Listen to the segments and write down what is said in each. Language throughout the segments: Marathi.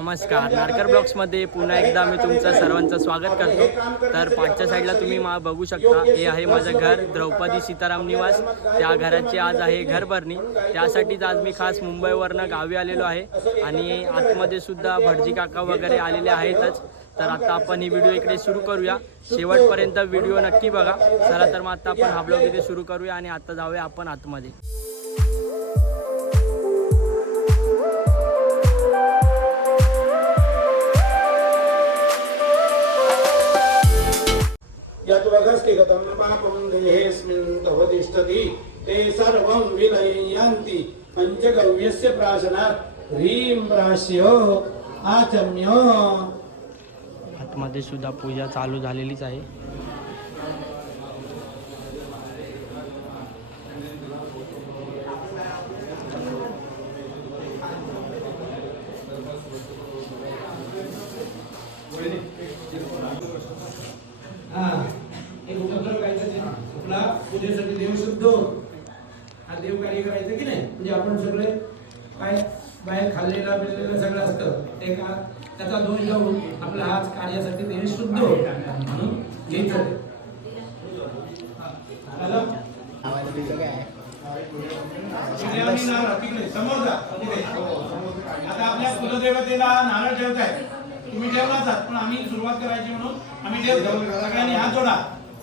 नमस्कार. नारकर ब्लॉक्समध्ये पुन्हा एकदा मी तुमचं सर्वांचं स्वागत करतो. तर पाठच्या साईडला तुम्ही मा बघू शकता हे आहे माझं घर द्रौपदी सीताराम निवास. त्या घराची आज आहे घरभरणी. त्यासाठीच आज मी खास मुंबईवरनं गावी आलेलो आहे. आणि आतमध्ये सुद्धा भटजी काका वगैरे आलेले आहेतच. तर आता आपण ही व्हिडिओ इकडे सुरू करूया. शेवटपर्यंत व्हिडिओ नक्की बघा. चला तर मग आता आपण हा ब्लॉग इथे सुरू करूया आणि आता जाऊया आपण आतमध्ये. यद्वगस्तिगतं पापं देहेऽस्मिन् तव तिष्ठति ते सर्वं विलयन्ति पञ्चगव्यस्य प्राशनात् ह्रीं प्राश्यो आचम्य। आतमध्ये सुद्धा पूजा चालू झालेलीच आहे हा एक उपद्रव करायचं ते आपला पूजेसाठी देव शुद्ध हो. हा देव कार्य करायचं की नाही म्हणजे आपण सगळे काय बाहेर खाल्लेला पिल्लेलं सगळं असतं ते का त्याचा दोष जाऊन आपला हाच कार्यासाठी देव शुद्ध हो. म्हणून घ्यायचं ते. आलं? तिकडे आम्ही नारळ, तिकडे, समोर जा, तिकडे. आता कुलदेवतेला नारळ ठेवताय. तुम्ही ठेवलाच आहात पण आम्ही सुरुवात करायची म्हणून आम्ही ठेवतो. सगळ्यांनी हात जोडा.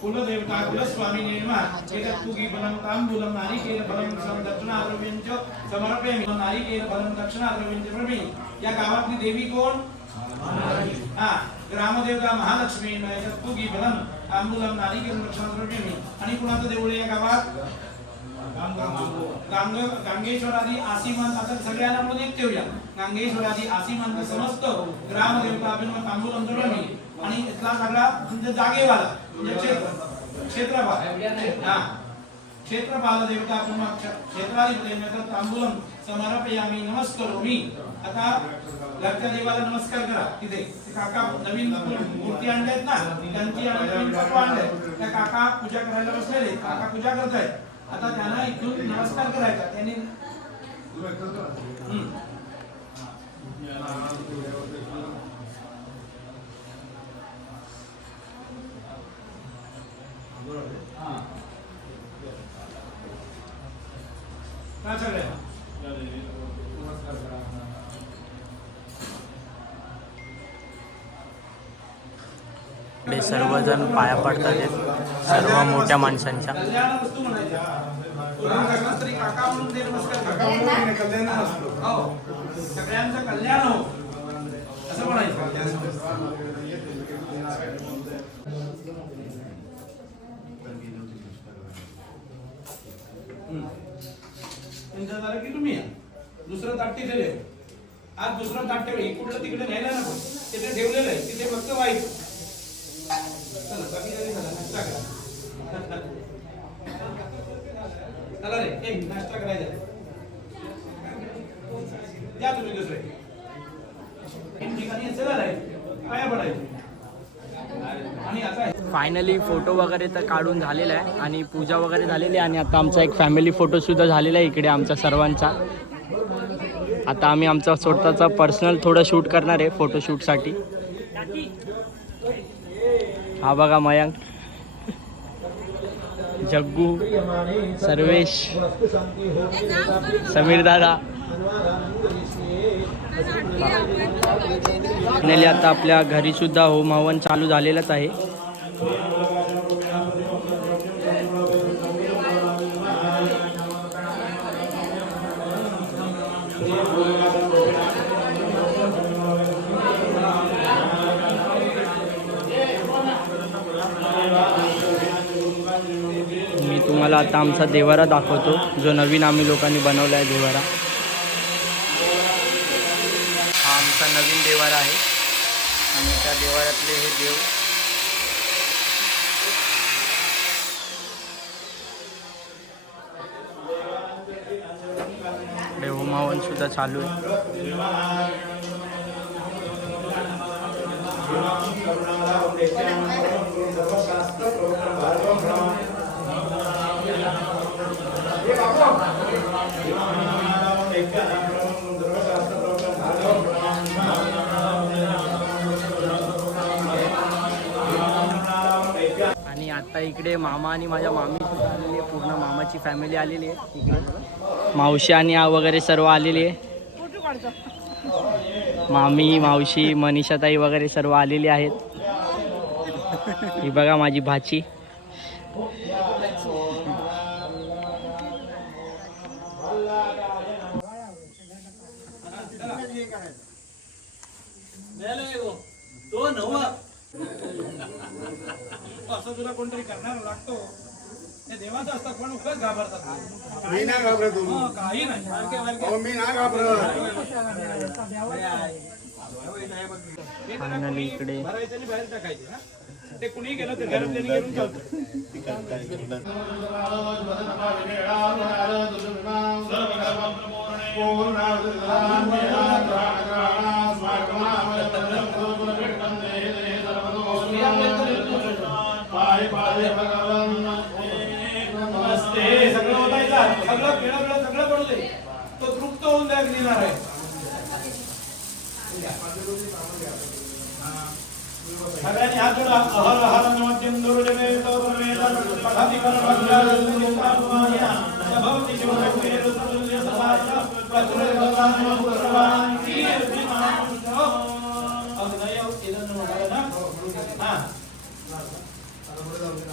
कुलदेवता कुलस्वामी निर्माण एतत् तुगी फलं तांबूलं नारिकेल फलं सम दक्षिणाद्रव्यंच समर्पयामि। नारिकेल फलं दक्षिणाद्रव्यंच प्रमी या गावातली देवी कोण? हा ग्रामदेवता महालक्ष्मी एतत् तुगी फलं तांबूलं नारिकेल दक्षिणाद्रव्यमी. आणि कुणाचं देऊळ या गावात? गांगेश्वरादी आसीमंत आता सगळ्यांना म्हणून एक ठेवूया. गांगेश्वरादी आसीमंत समस्त ग्रामदेवता अभिनव तांबूल अंतर्गमी आणि इथला सगळा म्हणजे जागेवाला म्हणजे क्षेत्र क्षेत्रपाल. हा. क्षेत्रपाल देवता आपण क्षेत्राधिपती तांबूलम समर्पयामी नमस्करोमी. आता घरच्या देवाला नमस्कार करा. तिथे काका नवीन मूर्ती आणल्यात ना त्यांची आणि नवीन फोटो आणलाय त्या काका पूजा करायला बसलेले काका पूजा करतायत. आता त्यांना इथून नमस्कार करायचा त्यांनी हम्म. हा. नमस्कार करा सर्वजण पाया पडतात सर्व मोठ्या माणसांच्या कल्याण तरी सगळ्यांचं कल्याण हो असं म्हणायचं झालं की तुम्ही या. दुसरं ताट तिथे ठेव आज दुसरं ताट ठेव इकडलं तिकडे न्यायला नको तिथे ठेवलेलं आहे तिथे फक्त व्हायचं चला बाकी काही झालं चला रे एक नाश्ता करायचा. द्या तुम्ही दुसरे. ठिकाणी पडायचं. फायनली फोटो वगैरे तर काढून झालेला आहे आणि पूजा वगैरे झालेली आहे आणि आता आमचा एक फॅमिली फोटो सुद्धा झालेला आहे इकडे आमच्या सर्वांचा. आता आम्ही आमचा स्वतःचा पर्सनल थोडं शूट करणार आहे फोटोशूटसाठी हा बघा मयांक. जग्गू सर्वेश समीर दादा आता आपल्या घरी सुद्धा होम हवन चालू झालेलंच आहे मी तुम्हाला आता आमचा देवारा दाखवतो. जो नवीन आम्ही लोकांनी बनवला आहे देवारा. हा आमचा नवीन देवारा आहे. आणि त्या देवाऱ्यातले हे देव. होमावन सुद्धा चालू आहे. आणि आता इकडे मामा आणि माझ्या मामी आलेली आहे. पूर्ण मामाची फॅमिली आलेली आहे इकडे. मावशी आणि आ वगैरे सर्व आलेली आहे. मामी मावशी मनीषाताई वगैरे सर्व आलेली आहेत. ही बघा माझी भाची. असं तुला कोणतरी करणार लागतो. हे देवाचं असतं पण उगाच घाबरतात. मी नाही घाबरत हो, काही नाही. बारके बारके अहो, मी नाही घाबरत. फायनली इकडे. भरायचं आणि बाहेर टाकायचे हा? ते कुणीही गेलं तर घरात त्यांनी गेलं चालतं. नमस्ते सगळं होतायचा सगळं पिळं पिळं सगळं पडू दे. तो तृप्त होऊन द्या घेणार आहे सगळ्यांनी हात जोडा. अहर हर नमत्यं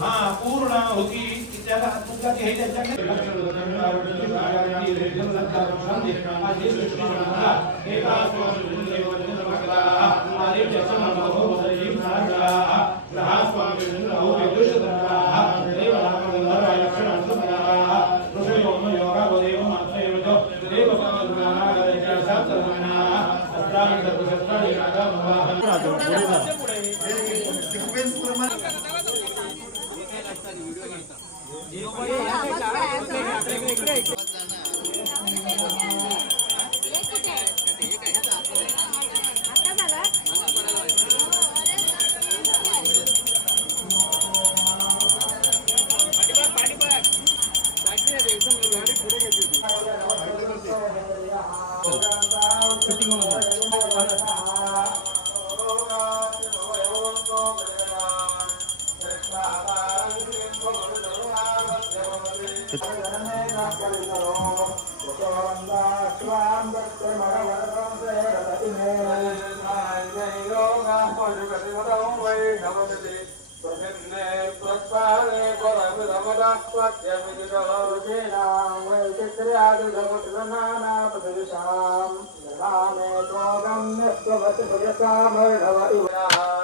हा पूर्ण होती. की त्याला तुमचा हे रामं विषयमृगदृष्णा सर्वं सकलमपरस्तवद्ध्रवमिदं परो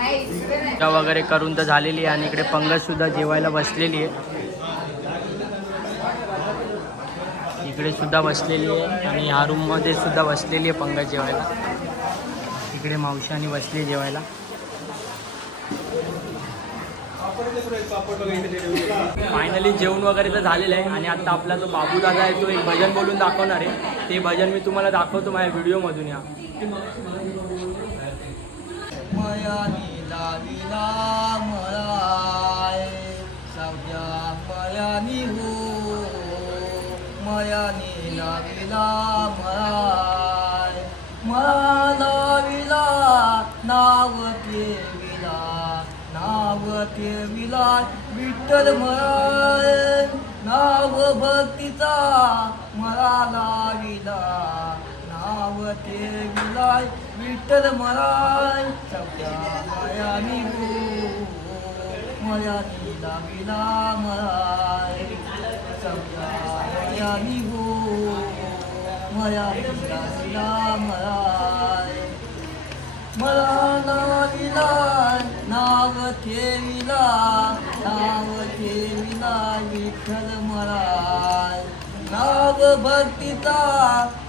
पूजा वगैरे करून तर झालेली आहे आणि इकडे पंगत सुद्धा जेवायला बसलेली आहे. इकडे सुद्धा बसलेली आहे आणि ह्या रूममध्ये सुद्धा बसलेली आहे पंगत जेवायला. इकडे मावशी आणि बसली जेवायला. फायनली जेवण वगैरे तर झालेलं आहे आणि आता आपला जो बाबू दादा आहे तो एक भजन बोलून दाखवणार आहे. ते भजन मी तुम्हाला दाखवतो माझ्या व्हिडिओमधून या. मयानी लाविला मळाय सावल्या मयानी हो मयानी लाविला मळाय मळा लाविला नाव ठेविला नाव ठेविला विठ्ठल मळाय नाव भक्तीचा मला लाविला नाव ठेविलाय विठ्ठल मराय सगळ्या मायानी हो. मयानी लाविला मराय सगळ्या मायानी हो. मया मराय मला नाविला नाव ठेविला नाव ठेविला विठ्ठल मराय नाव भक्तीचा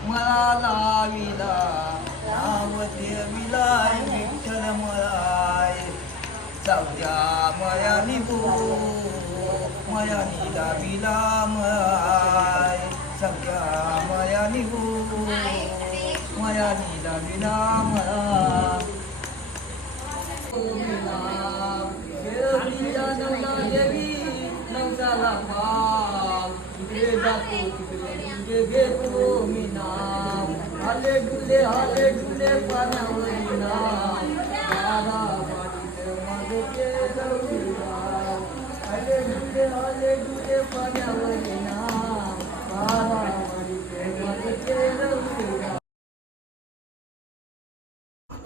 मला लाविला. नाव विलाय विठ्ठल मराय सगळ्या मया निभू मया निलाविला मराय सगळ्या मया निभू मया निलाविला मरा झुले डुले झुले वाडीत वाडीत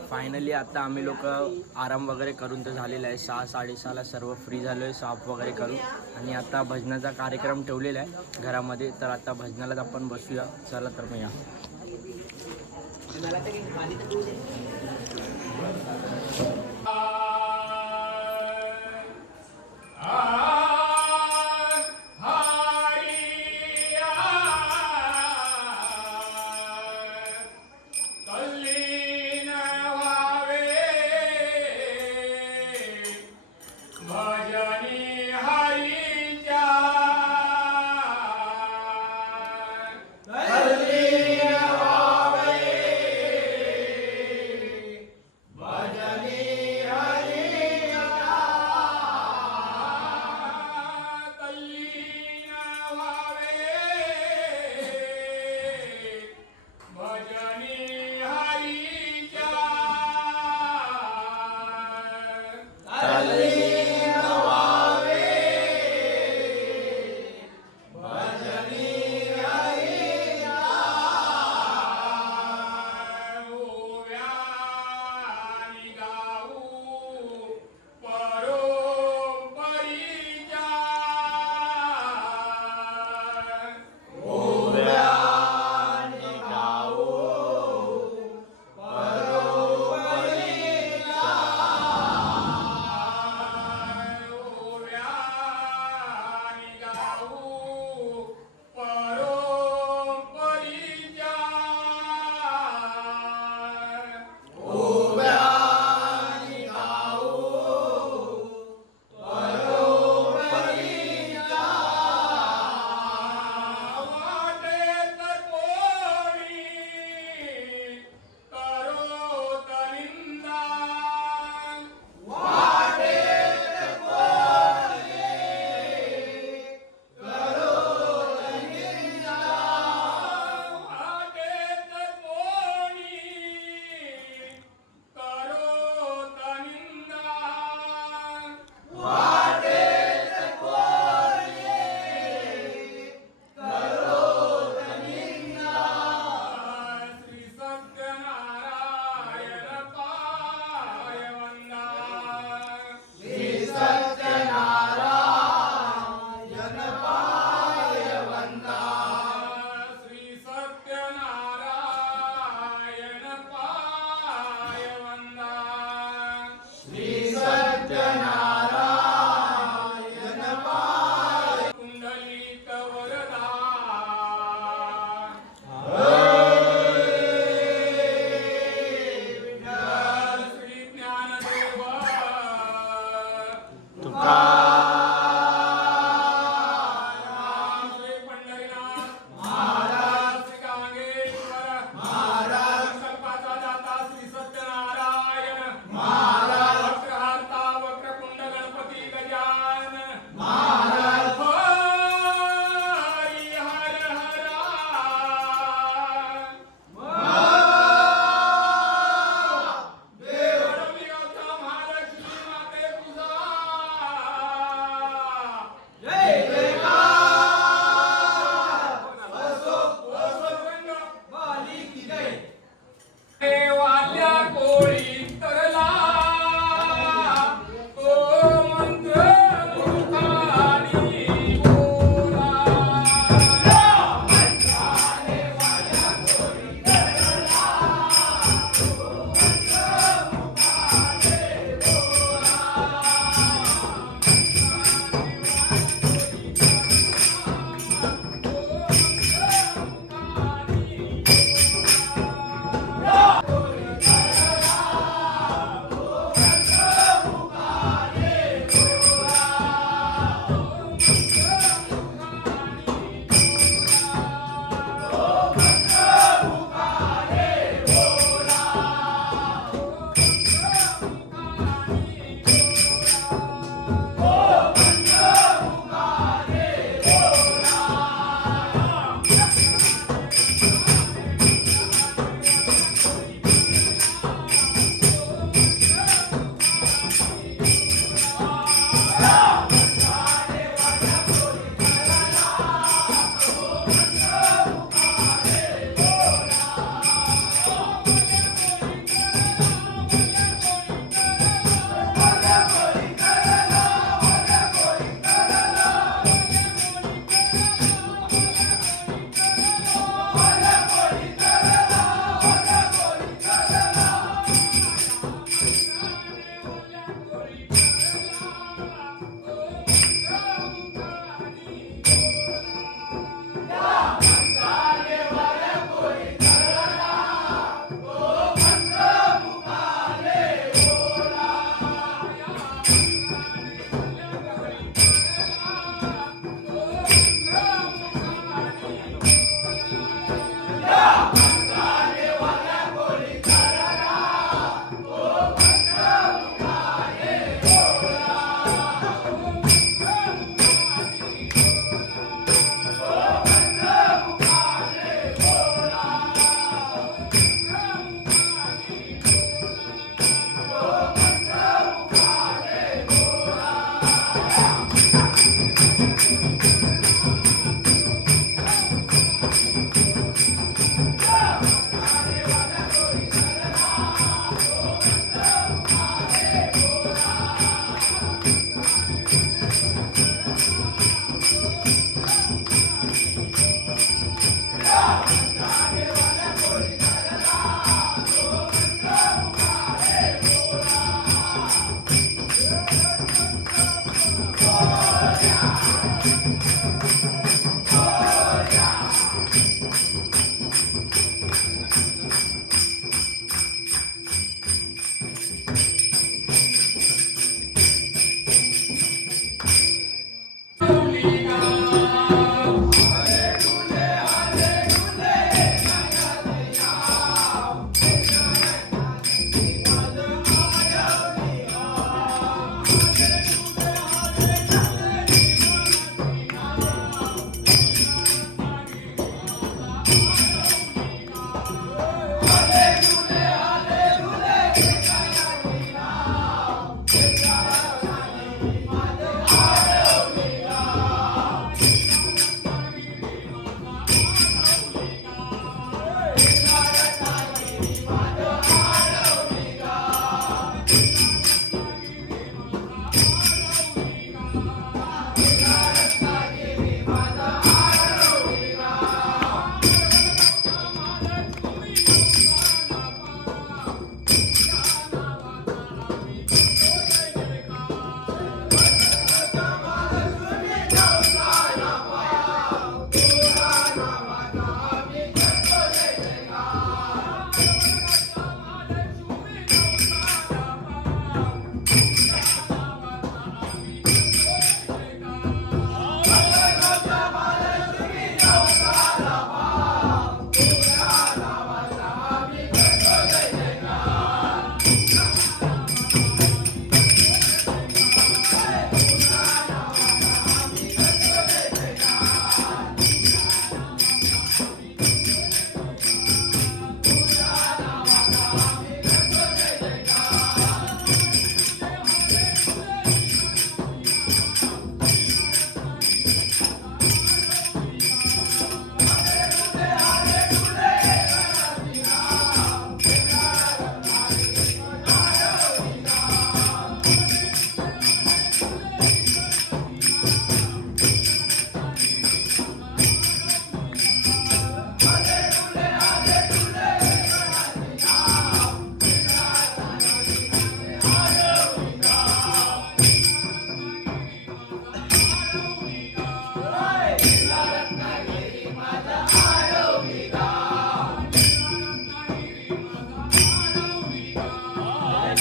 फायनली आता आम्ही लोक आराम वगैरे करून तर झालेला आहे. सहा साडेसहाला सर्व फ्री झालो आहे साफ वगैरे करून. आणि आता भजनाचा कार्यक्रम ठेवलेला आहे घरामध्ये. तर आता भजनालाच आपण बसूया. चला तर मग या. মেলা থেকে পানিতে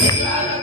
Thank.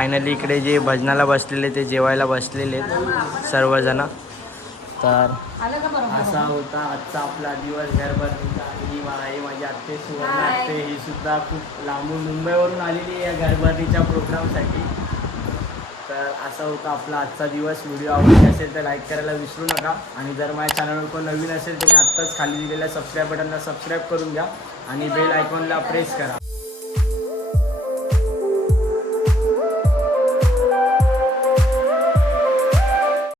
फायनली इकडे जे भजनाला बसलेले ते जेवायला बसलेले सर्वजण. तर असा होता आजचा आपला दिवस घरभरणीचा ही मा- ही माझी आत्ते सुवर्ण आत्ते. ही सुद्धा खूप लांबून मुंबईवरून आलेली आहे या घरभरणीच्या प्रोग्रामसाठी. तर असा होता आपला आजचा दिवस. व्हिडिओ आवडली असेल तर लाईक करायला विसरू नका. आणि जर माझ्या चॅनलवर कोण नवीन असेल तर मी आत्ताच खाली दिलेल्या सबस्क्राईब बटनला सबस्क्राईब करून घ्या. आणि बेल आयकॉनला प्रेस करा.